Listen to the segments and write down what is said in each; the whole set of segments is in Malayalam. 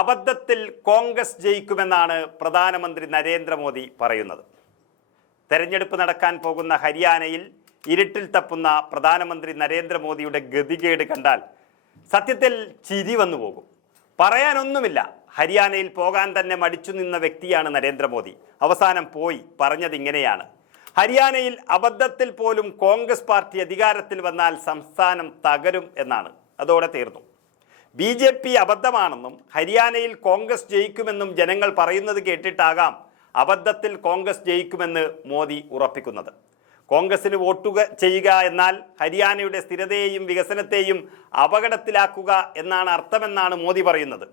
അബദ്ധത്തിൽ കോൺഗ്രസ് ജയിക്കുമെന്നാണ് പ്രധാനമന്ത്രി നരേന്ദ്രമോദി പറയുന്നത്. തെരഞ്ഞെടുപ്പ് നടക്കാൻ പോകുന്ന ഹരിയാനയിൽ ഇരുട്ടിൽ തപ്പുന്ന പ്രധാനമന്ത്രി നരേന്ദ്രമോദിയുടെ ഗതികേട് കണ്ടാൽ സത്യത്തിൽ ചിരി വന്നു പോകും. പറയാനൊന്നുമില്ല. ഹരിയാനയിൽ പോകാൻ തന്നെ മടിച്ചു നിന്ന വ്യക്തിയാണ് നരേന്ദ്രമോദി. അവസാനം പോയി പറഞ്ഞത് ഇങ്ങനെയാണ്. ഹരിയാനയിൽ അബദ്ധത്തിൽ പോലും കോൺഗ്രസ് പാർട്ടി അധികാരത്തിൽ വന്നാൽ സംസ്ഥാനം തകരും എന്നാണ്. അതോടെ തീർന്നു. ബി ജെ പി അബദ്ധമാണെന്നും ഹരിയാനയിൽ കോൺഗ്രസ് ജയിക്കുമെന്നും ജനങ്ങൾ പറയുന്നത് കേട്ടിട്ടാകാം അബദ്ധത്തിൽ കോൺഗ്രസ് ജയിക്കുമെന്ന് മോദി ഉറപ്പിക്കുന്നത്. കോൺഗ്രസിന് വോട്ടുക ചെയ്യുക എന്നാൽ ഹരിയാനയുടെ സ്ഥിരതയെയും വികസനത്തെയും അപകടത്തിലാക്കുക എന്നാണ് അർത്ഥമെന്നാണ് മോദി പറയുന്നത്.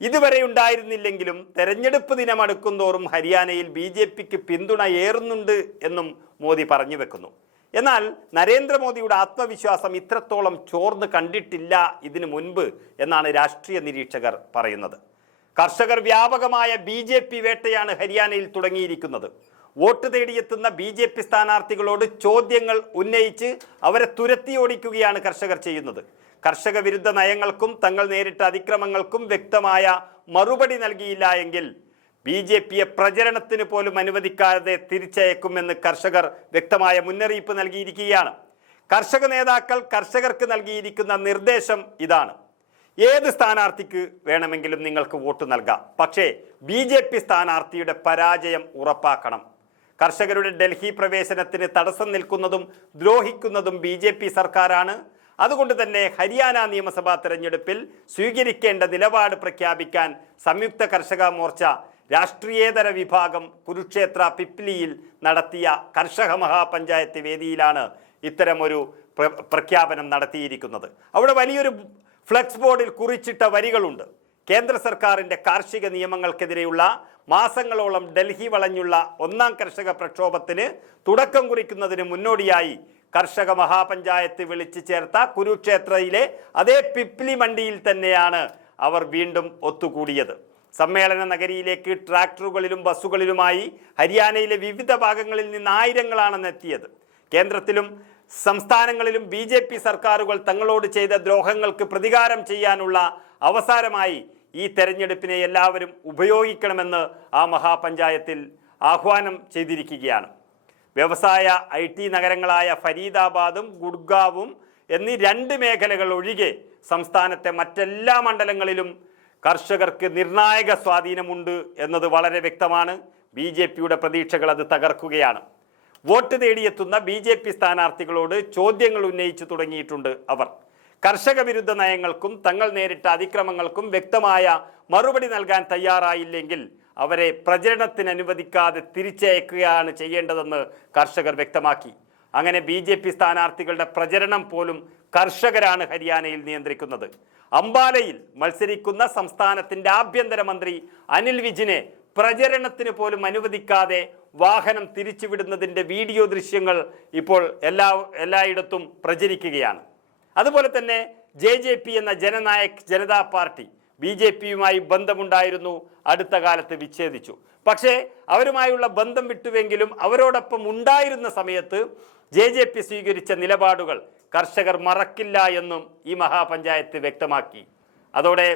ഇതുവരെ ഉണ്ടായിരുന്നില്ലെങ്കിലും തെരഞ്ഞെടുപ്പ് ദിനം അടുക്കുന്തോറും ഹരിയാനയിൽ ബി ജെ പിക്ക് പിന്തുണ ഏറുന്നുണ്ട് എന്നും മോദി പറഞ്ഞു വെക്കുന്നു. എന്നാൽ നരേന്ദ്രമോദിയുടെ ആത്മവിശ്വാസം ഇത്രത്തോളം ചോർന്ന് കണ്ടിട്ടില്ല ഇതിനു മുൻപ് എന്നാണ് രാഷ്ട്രീയ നിരീക്ഷകർ പറയുന്നത്. കർഷകർ വ്യാപകമായ ബി ജെ പി വേട്ടയാണ് ഹരിയാനയിൽ തുടങ്ങിയിരിക്കുന്നത്. വോട്ട് തേടിയെത്തുന്ന ബി ജെ പി സ്ഥാനാർത്ഥികളോട് ചോദ്യങ്ങൾ ഉന്നയിച്ച് അവരെ തുരത്തി ഓടിക്കുകയാണ് കർഷകർ ചെയ്യുന്നത്. കർഷക വിരുദ്ധ നയങ്ങൾക്കും തങ്ങൾ നേരിട്ട അതിക്രമങ്ങൾക്കും വ്യക്തമായ മറുപടി നൽകിയില്ല എങ്കിൽ ബി ജെ പിയെ പ്രചരണത്തിന് പോലും അനുവദിക്കാതെ തിരിച്ചയക്കുമെന്ന് കർഷകർ വ്യക്തമായ മുന്നറിയിപ്പ് നൽകിയിരിക്കുകയാണ്. കർഷക നേതാക്കൾ കർഷകർക്ക് നൽകിയിരിക്കുന്ന നിർദ്ദേശം ഇതാണ്. ഏത് സ്ഥാനാർത്ഥിക്ക് വേണമെങ്കിലും നിങ്ങൾക്ക് വോട്ട് നൽകാം. പക്ഷേ ബി ജെ പി സ്ഥാനാർത്ഥിയുടെ പരാജയം ഉറപ്പാക്കണം. കർഷകരുടെ ഡൽഹി പ്രവേശനത്തിന് തടസ്സം നിൽക്കുന്നതും ദ്രോഹിക്കുന്നതും ബി ജെ പി സർക്കാരാണ്. അതുകൊണ്ട് തന്നെ ഹരിയാന നിയമസഭാ തെരഞ്ഞെടുപ്പിൽ സ്വീകരിക്കേണ്ട നിലപാട് പ്രഖ്യാപിക്കാൻ സംയുക്ത കർഷക മോർച്ച രാഷ്ട്രീയേതര വിഭാഗം കുരുക്ഷേത്ര പിപ്ലിയിൽ നടത്തിയ കർഷക മഹാപഞ്ചായത്ത് വേദിയിലാണ് ഇത്തരമൊരു പ്ര- പ്രഖ്യാപനം നടത്തിയിരിക്കുന്നത്. അവിടെ വലിയൊരു ഫ്ലെക്സ് ബോർഡിൽ കുറിച്ചിട്ട വരികളുണ്ട്. കേന്ദ്ര സർക്കാരിന്റെ കാർഷിക നിയമങ്ങൾക്കെതിരെയുള്ള മാസങ്ങളോളം ഡൽഹി വളഞ്ഞുള്ള ഒന്നാം കർഷക പ്രക്ഷോഭത്തിന് തുടക്കം കുറിക്കുന്നതിന് മുന്നോടിയായി കർഷക മഹാപഞ്ചായത്ത് വിളിച്ചു ചേർത്ത കുരുക്ഷേത്രയിലെ അതേ പിപ്ലി മണ്ടിയിൽ തന്നെയാണ് അവർ വീണ്ടും ഒത്തുകൂടിയത്. സമ്മേളന നഗരിയിലേക്ക് ട്രാക്ടറുകളിലും ബസ്സുകളിലുമായി ഹരിയാനയിലെ വിവിധ ഭാഗങ്ങളിൽ നിന്ന് ആയിരങ്ങളാണ് എത്തിയത്. കേന്ദ്രത്തിലും സംസ്ഥാനങ്ങളിലും ബി ജെ പി സർക്കാരുകൾ തങ്ങളോട് ചെയ്ത ദ്രോഹങ്ങൾക്ക് പ്രതികാരം ചെയ്യാനുള്ള അവസരമായി ഈ തെരഞ്ഞെടുപ്പിനെ എല്ലാവരും ഉപയോഗിക്കണമെന്ന് ആ മഹാപഞ്ചായത്തിൽ ആഹ്വാനം ചെയ്തിരിക്കുകയാണ്. വ്യവസായ ഐ ടി നഗരങ്ങളായ ഫരീദാബാദും ഗുഡ്ഗാവും എന്നീ രണ്ട് മേഖലകൾ ഒഴികെ സംസ്ഥാനത്തെ മറ്റെല്ലാ മണ്ഡലങ്ങളിലും കർഷകർക്ക് നിർണായക സ്വാധീനമുണ്ട് എന്നത് വളരെ വ്യക്തമാണ്. ബി ജെ പിയുടെ പ്രതീക്ഷകൾ അത് തകർക്കുകയാണ്. വോട്ട് തേടിയെത്തുന്ന ബി ജെ പി സ്ഥാനാർത്ഥികളോട് ചോദ്യങ്ങൾ ഉന്നയിച്ചു തുടങ്ങിയിട്ടുണ്ട് അവർ. കർഷക വിരുദ്ധ നയങ്ങൾക്കും തങ്ങൾ നേരിട്ട അതിക്രമങ്ങൾക്കും വ്യക്തമായ മറുപടി നൽകാൻ തയ്യാറായില്ലെങ്കിൽ അവരെ പ്രചരണത്തിന് അനുവദിക്കാതെ തിരിച്ചയക്കുകയാണ് ചെയ്യേണ്ടതെന്ന് കർഷകർ വ്യക്തമാക്കി. അങ്ങനെ ബി ജെ പി സ്ഥാനാർത്ഥികളുടെ പ്രചരണം പോലും കർഷകരാണ് ഹരിയാനയിൽ നിയന്ത്രിക്കുന്നത്. അംബാലയിൽ മത്സരിക്കുന്ന സംസ്ഥാനത്തിന്റെ ആഭ്യന്തരമന്ത്രി അനിൽ വിജിനെ പ്രചരണത്തിന് പോലും അനുവദിക്കാതെ വാഹനം തിരിച്ചുവിടുന്നതിന്റെ വീഡിയോ ദൃശ്യങ്ങൾ ഇപ്പോൾ എല്ലാ എല്ലായിടത്തും പ്രചരിക്കുകയാണ്. അതുപോലെ തന്നെ ജെ ജെ പി എന്ന Jannayak Janata party B J പിയുമായി ബന്ധമുണ്ടായിരുന്നു അടുത്ത കാലത്ത് വിച്ഛേദിച്ചു. പക്ഷേ അവരുമായുള്ള ബന്ധം വിട്ടുവെങ്കിലും അവരോടൊപ്പം ഉണ്ടായിരുന്ന സമയത്ത് ജെ ജെ പി സ്വീകരിച്ച നിലപാടുകൾ കർഷകർ മറക്കില്ല എന്നും ഈ മഹാപഞ്ചായത്ത് വ്യക്തമാക്കി. അതോടെ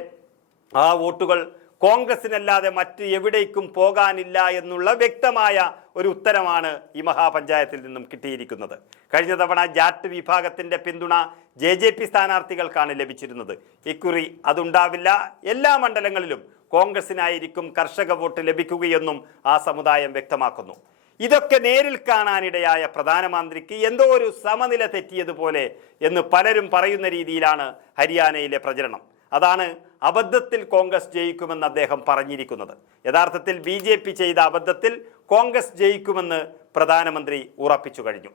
ആ വോട്ടുകൾ കോൺഗ്രസിനല്ലാതെ മറ്റ് എവിടേക്കും പോകാനില്ല എന്നുള്ള വ്യക്തമായ ഒരു ഉത്തരമാണ് ഈ മഹാപഞ്ചായത്തിൽ നിന്നും കിട്ടിയിരിക്കുന്നത്. കഴിഞ്ഞ തവണ ജാറ്റ് വിഭാഗത്തിന്റെ പിന്തുണ ജെ ജെ പി സ്ഥാനാർത്ഥികൾക്കാണ് ലഭിച്ചിരുന്നത്. ഇക്കുറി അതുണ്ടാവില്ല. എല്ലാ മണ്ഡലങ്ങളിലും കോൺഗ്രസിനായിരിക്കും കർഷക വോട്ട് ലഭിക്കുകയെന്നും ആ സമുദായം വ്യക്തമാക്കുന്നു. ഇതൊക്കെ നേരിൽ കാണാനിടയായ പ്രധാനമന്ത്രിക്ക് എന്തോ ഒരു സമനില തെറ്റിയതുപോലെ എന്ന് പലരും പറയുന്ന രീതിയിലാണ് ഹരിയാനയിലെ പ്രചരണം. അതാണ് അബദ്ധത്തിൽ കോൺഗ്രസ് ജയിക്കുമെന്ന് അദ്ദേഹം പറഞ്ഞിരിക്കുന്നത്. യഥാർത്ഥത്തിൽ ബി ചെയ്ത അബദ്ധത്തിൽ കോൺഗ്രസ് ജയിക്കുമെന്ന് പ്രധാനമന്ത്രി ഉറപ്പിച്ചു കഴിഞ്ഞു.